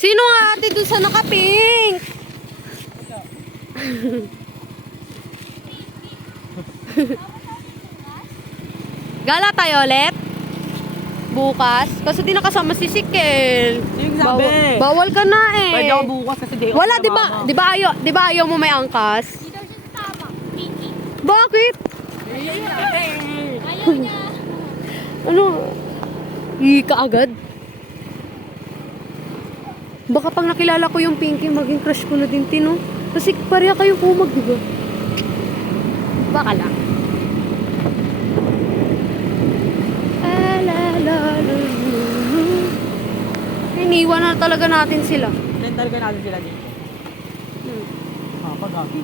Sino nga ate dun sa naka-pink? Gala tayo ulit? Bukas? Kasi di nakasama si Sikel. Bawal ka na eh. Pwede ako bukas kasi day off Wala, na di ba? mama. Di ba ayaw mo may angkas? Dito siya sa tama. Pinky. Bakit? Ayaw niya. Ano? Ika agad? Baka pang nakilala ko yung Pinky, maging crush ko na din, Tino. Kasi pareha kayo kumag, di ba? Baka lang. Iniwan na talaga natin sila. Then talaga natin sila dito. Pag-gabi.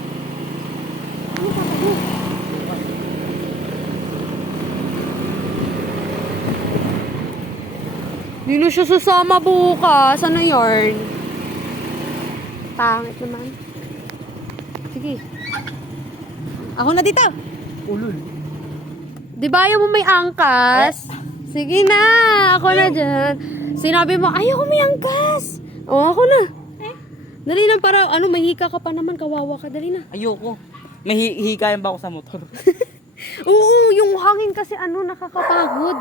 Di na siya sasama bukas. Ano yarn? Pangit naman. Sige. Ako na dito. Ulul. Di ba ayaw mo may angkas? Sige na. Ako na dyan. Sinabi mo, ayaw ko may angkas. O, ako na. Dali na para, mahika ka pa naman. Kawawa ka. Dali na. Ayoko. May hikayan ba ako sa motor? Oo, yung hangin kasi nakakapagod.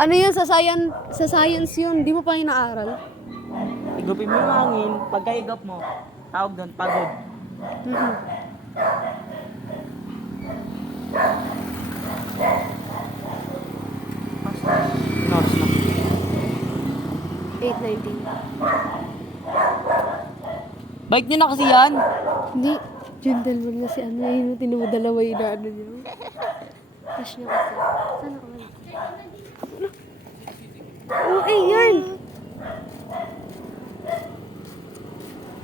Ano yun sa science yun? Di mo pa inaaral? Igupin mo yung hangin. Pagka-igop mo, tawag doon, pagod. Mm-mm. Nose na. 8:19. Bike nyo na kasi yan. Hindi. Gentleman na si yun. Tinudalawa yung niya. Cash niya kasi. Sana ko lang. Oh, yan.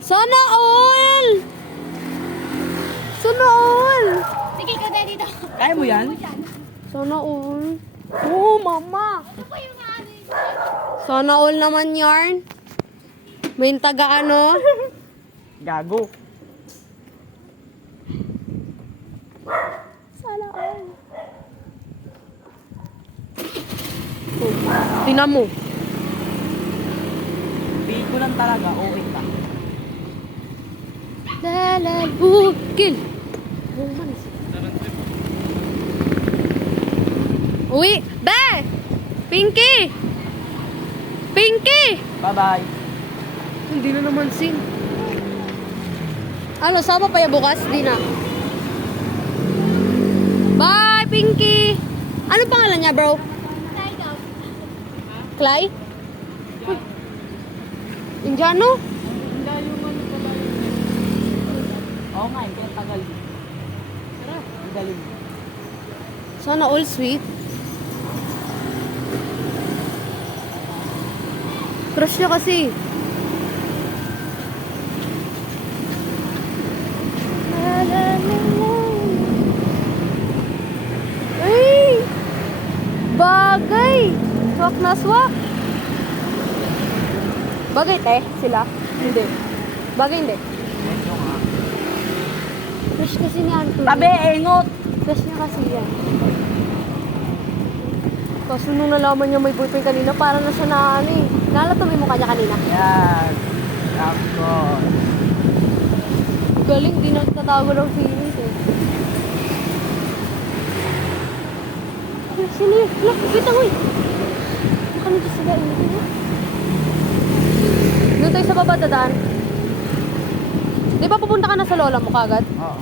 Sana all! Sana all! Sige ka na dito. Kaya mo yan? Sana all. Oo, mama. Ano pa yung ano yun? Sana all naman yarn. May taga Gago. Sana all. Oh, tingnan mo. Bihig ko lang talaga, okay ka. Kill. Romance. Uy, be! Pinky! Pinky! Bye-bye. Hindi na naman sing. Ano, sama pa ya bukas? Di na. Bye, Pinky! Ano pangalan niya, bro? Side out. Clay? Indiano? Oo nga, kaya tagal. Ang galing. Sana all sweet. Crush niya kasi. Ay! Bagay! Swak na swak. Bagay, te? Sila? Hindi. Bagay, hindi. Medyo nga. Crush kasi ni Anthony. Tabi, engot! Crush niya kasi yan. Kaso nung nalaman niya may boyfriend kanina, parang na siya na Nalata mo yung mukha niya kanina. Yan. Tapos. Galing, di nagtatago ng feelings eh. Sino yun? Look, kita ko eh. Baka nito sila eh. Doon tayo sa baba dadaan. Di ba pupunta ka na sa lola mo kagad? Oo.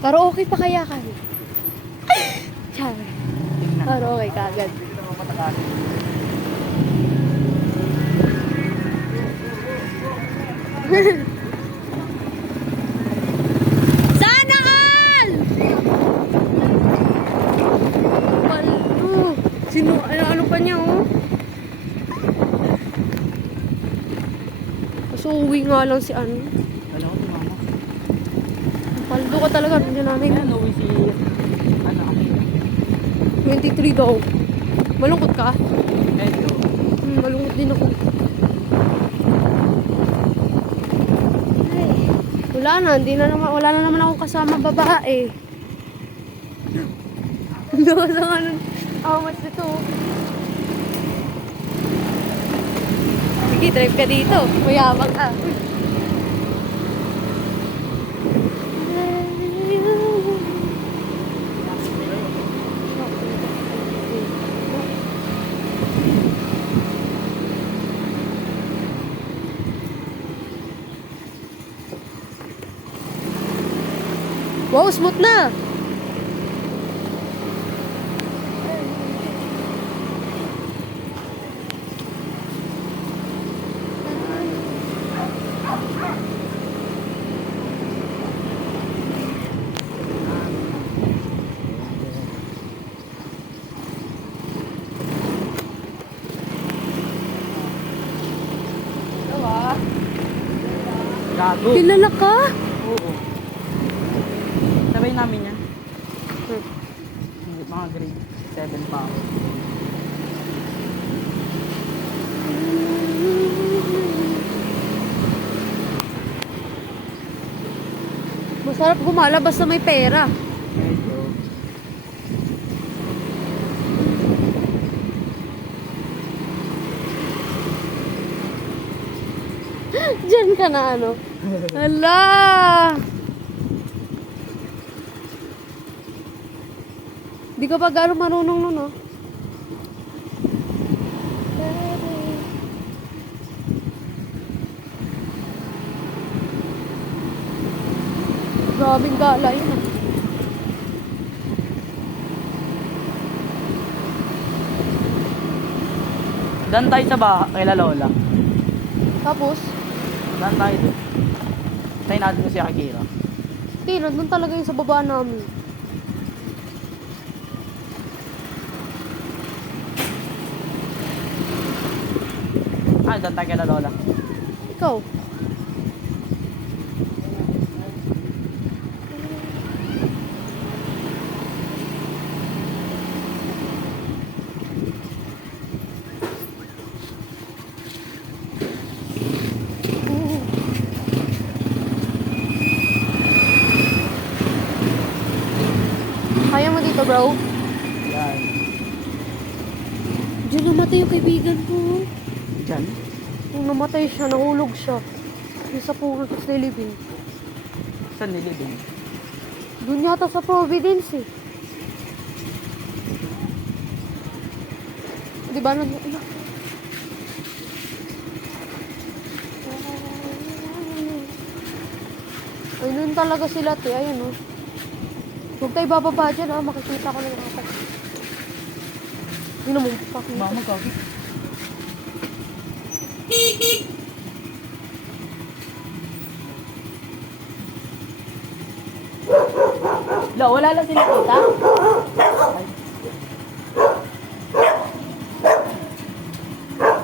Pero okay pa kaya kami? Sabi. Pero okay kagad. Hindi naman matakasin. Sana all! Paldo. Sino, ano pa niya oh? Kaso uwi nga lang si ano. Alam ko, mama. Paldo ka talaga, nandiyan namin. Ayan, uwi si... Ano, ako. 23 daw. Malungkot ka? Medyo. Malungkot din ako. Ay, wala na naman akong kasama babae. Hindi ko sa How much dito? Sige, drive ka dito. Mayabang ka. Uy. Wow, smooth na. Gago. Kilala ka? Oo. Sabay namin yan. Mga grade 7 pa ako. Masarap gumala basta may pera. Medyo. Diyan ka na ano? Hala! Di ka pa gano'ng marunong nun, oh. Grabing gala yun, ah. Dan tayo sa bahay kay Lola. Tapos, Dan tayo doon. Tayo natin si Akira. hindi, nandun talaga yung sa baba namin. Dan tayo kay Lola. Ikaw? Kaya mo dito, bro? Yan. Diyan namatay yung kaibigan ko. Diyan. Nung namatay siya, nahulog siya. Yung sa puno, tapos nilibing. Saan nilibing? Doon yata sa Providence eh. Di ba? Ayun talaga sila, te. Ayun, oh. Huwag tayo bababa dyan, ah. Makikita ko na yung apat. Yun naman, pakita. Mama, kaki. La, wala lang sila kita. Ay.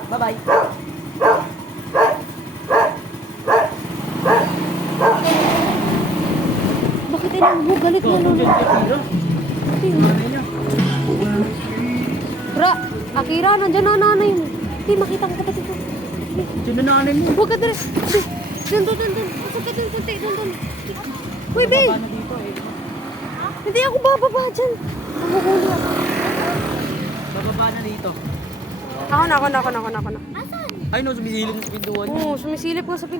Bye-bye. Bakit ayun mo? Galit na nun. Bra, Akira, nandiyan na nanay mo. Hindi, makita ko kapatid ko. Sino nanay mo? Huwag ka dres. Doon. Pasok ka doon, kunti. Doon. Uy, babe. Paano dito eh? Hindi ako bababa dyan. Mahuhuli ako. Bababa na dito. Ako na. Asan? Ay no, sumisilip na sa pintuan. Oo, sumisilip nga sa